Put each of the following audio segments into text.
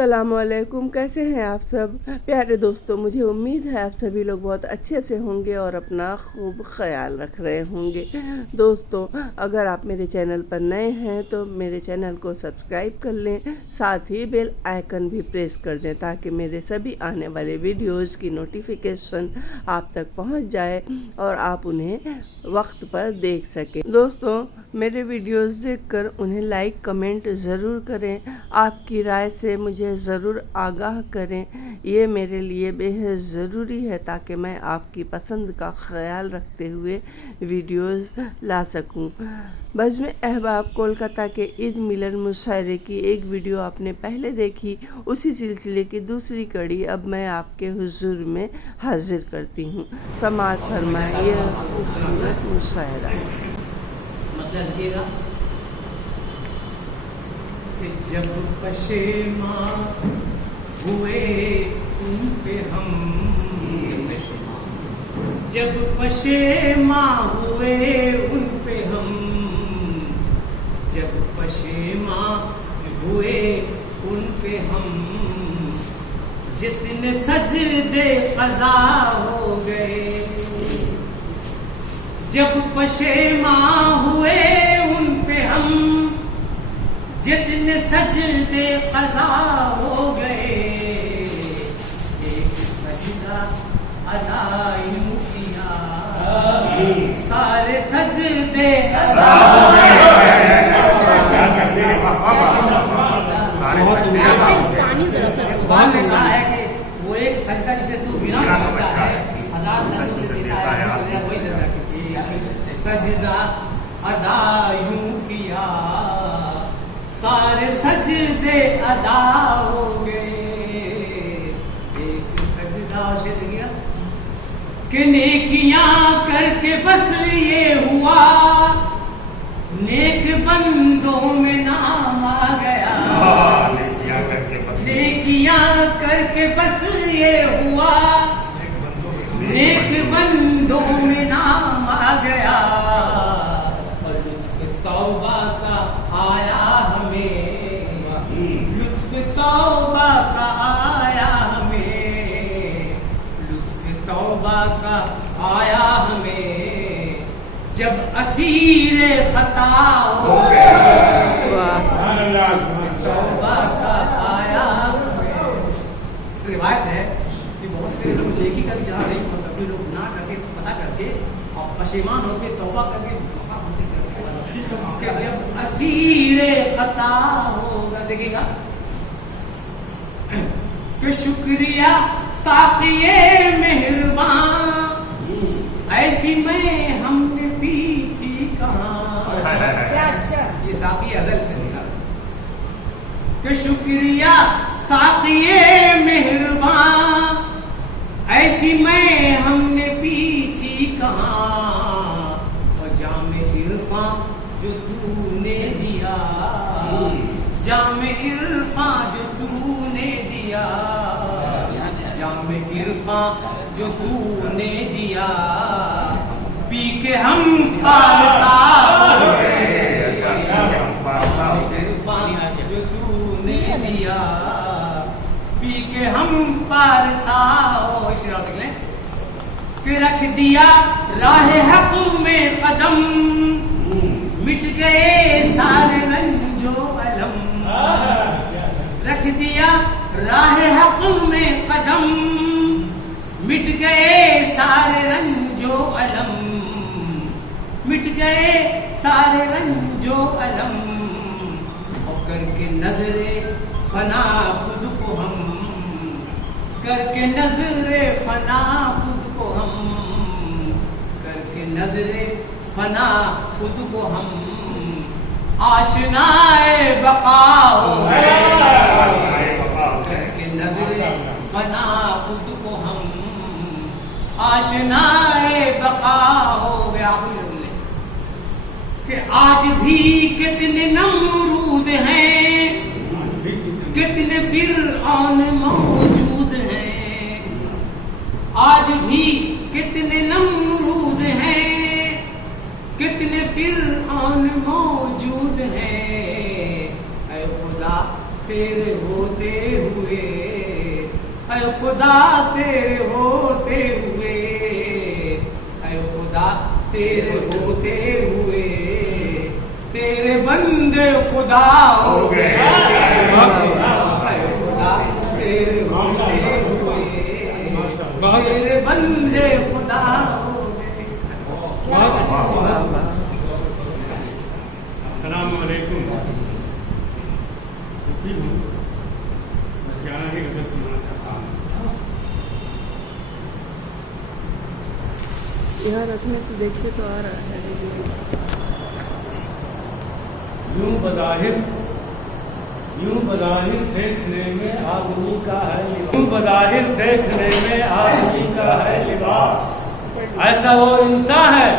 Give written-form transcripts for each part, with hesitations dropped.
अस्सलाम वालेकुम। कैसे हैं आप सब प्यारे दोस्तों? मुझे उम्मीद है आप सभी लोग बहुत अच्छे से होंगे और अपना खूब ख्याल रख रहे होंगे। दोस्तों, अगर आप मेरे चैनल पर नए हैं तो मेरे चैनल को सब्सक्राइब कर लें, साथ ही बेल आइकन भी प्रेस कर दें ताकि मेरे सभी आने वाले वीडियोज़ की नोटिफिकेशन आप तक पहुंच जाए और आप उन्हें वक्त पर देख सकें। दोस्तों, मेरे वीडियोज़ देखकर उन्हें लाइक कमेंट ज़रूर करें। आपकी राय से मुझे ज़रूर आगाह करें, ये मेरे लिए बेहद ज़रूरी है ताकि मैं आपकी पसंद का ख्याल रखते हुए वीडियोज़ ला सकूं। बज़्म अहबाब कोलकाता के ईद मिलन मुशायरे की एक वीडियो आपने पहले देखी, उसी सिलसिले की दूसरी कड़ी अब मैं आपके हुजूर में हाजिर करती हूँ। समाअत फरमाएं ये खूबसूरत मुशायरा। मतलब लिखिएगा कि जब पशेमा हुए उन पे हम, जब पशेमा हुए उन पे हम, जब पशेमा हुए उन पे हम, जितने सजदे क़ज़ा हो गए, जब पशेमा हुए उन पे हम, जितने सजदे क़ज़ा हो गए, एक सजदा अदा यूं किया, सारे सजदे अदा हो गए। ने कहा है कि वो एक सजदा जिसे तू बिना समझता है, हजार सजदों से देता है, वही सजदा अदा यूं किया, सारे सजदे अदा हो गए, एक सजदा से गया कि नेकियां करके बस ये हुआ, नेक बंदों में नाम आ गया, नेकियां करके बस ये हुआ, नेक बंदों में नाम आ गया, और लुत्फ़ तौबा का आया हमें, लुत्फ़ तौबा का आया हमें, लुत्फ़ तौबा का आया हमें, जब असीरे खता हो गए, तौबा का आया हमें। रिवायत है कि बहुत से लोग लेखी कर जहाँ नहीं कभी लोग ना करके पता करके और पशेमान होकर तौबा करके जब असीरे खता होगा, देखिएगा कि शुक्रिया साक़िए मेहरबान, ऐसी मैं हमने पी थी कहाँ। अच्छा, ये साक़ी अदल करेगा कि शुक्रिया साक़िए मेहरबान, ऐसी मैं हमने पी थी कहाँ, और जामे इरफां जो तूने दिया, जामे इरफां जो तूने दिया, जामे इरफां जो तूने दिया, पी के हम पारसा हो गए, इरफां जो तूने दिया, पी के हम पारसा हो। इशारा देख लें कि रख दिया राह हक़ में कदम, मिट गए सारे रंजो अलम, रख दिया राह हक़ में कदम, मिट गए सारे रंजो अलम, मिट गए सारे रंजो अलम, और करके नजरे फना खुद को हम, करके नजरे फना खुद को हम, करके नजरे फना खुद को हम, आशनाए बका हो गए, करके नजरे फना खुद को हम, आशनाए बका हो गया। कि आज भी कितने नमरूद हैं, कितने फिरऔन मौजूद हैं, आज भी कितने नमरूद हैं, कितने फिरऔन मौजूद हैं, ऐ खुदा तेरे होते हुए खुदा तेरे होते हुए, ऐ खुदा तेरे होते हुए तेरे बंदे खुदा हो गए। ऐ खुदा तेरे होते हुए तेरे बंदे खुदा हो गए। अस्सलाम वालेकुम। दुखी हूँ, जाना ही गलत होना चाहता हूँ। यहाँ रखने से देखिए तो आ रहा है जी। यूं बज़ाहिर देखने में आदमी का है लिबास, यूं बज़ाहिर देखने में आदमी का है लिबास, ऐसा वो इंसान है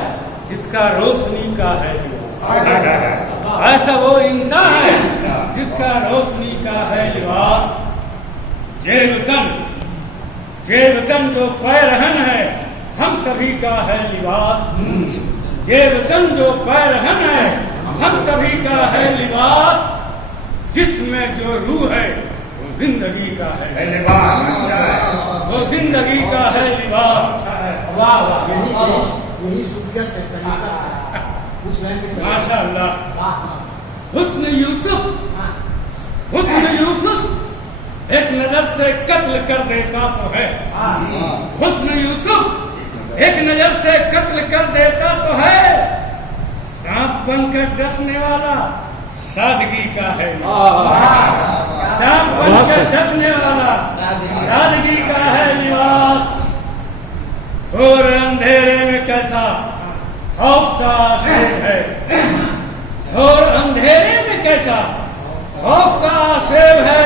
जिसका रोशनी का है लिबास, ऐसा वो इंसान है जिसका रोशनी का है लिबास। जेब जो पैरहन है हम सभी का है लिबास, जेब जो पैरहन है हम सभी का है लिबास, जिसमें जो रूह है वो जिंदगी का है लिबास, वो जिंदगी का है लिबास। वाह वाह, यही सूफियत का तरीका है। उस लाइन में चला। माशाअल्लाह। वाह हुस्न यूसुफ एक नजर से कत्ल कर देता तो है, हुस्न यूसुफ एक नजर से कत्ल कर देता तो है, सांप बनकर डसने वाला सादगी का है, सांप बनकर डसने वाला सादगी का है लिबास। और अंधेरे में कैसा खौफ का आसेब है, और अंधेरे में कैसा खौफ का आसेब है,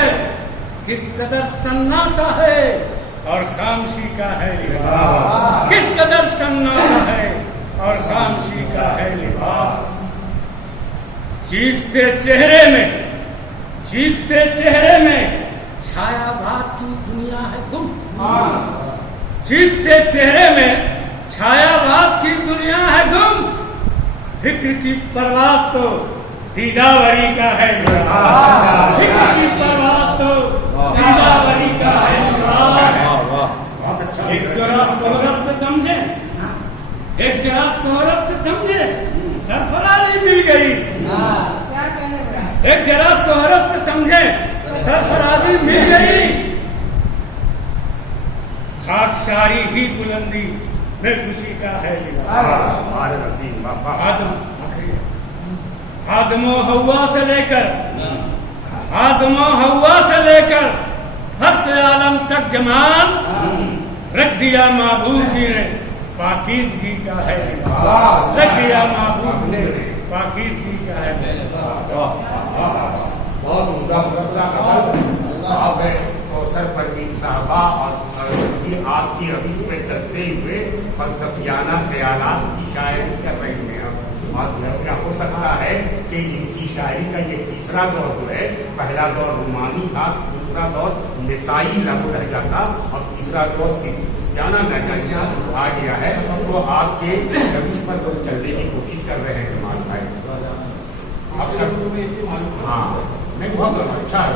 किस कदर सन्नाटा है और खामोशी का है लिबास, किस कदर सन्नाटा है और खामोशी का है लिबास। चीखते चेहरे में छाया बात की दुनिया है गुम, चीखते चेहरे में छाया बात की दुनिया है गुम, फिक्र की परवाह तो दीदावरी का है लिबास, फिक्र की परवाह तो दीदावरी का है लिबास। एक जरा शोहरत समझे, एक जरा शोहरत समझे, सरफराजी मिल गई, एक जरा शोहरत समझे, सरफराजी मिल गई, खाकसारी ही बुलंदी बेखुशी का है लिबास। आदमो हवा से लेकर फर्श आलम तक जमाल रख दिया महबूबी ने पाकीज़गी का है लिबास, रख दिया महबूब ने पाकीज़गी का है लिबास। बहुत उम्दा कौसर परवीन साहबा और आपकी रवीश में चलते हुए फलसफियाना ख्यालात की शायरी कर रही हैं। और हो सकता है कि इनकी शायरी का ये तीसरा दौर जो है, पहला दौर रूमानी था, दूसरा दौर निसाई लहजा था और तीसरा दौर सूफियाना लहजा आ गया है। तो आपके रवीश पर लोग चलने की कोशिश कर रहे हैं जमाल भाई। अब सब हाँ नहीं, बहुत अच्छा है।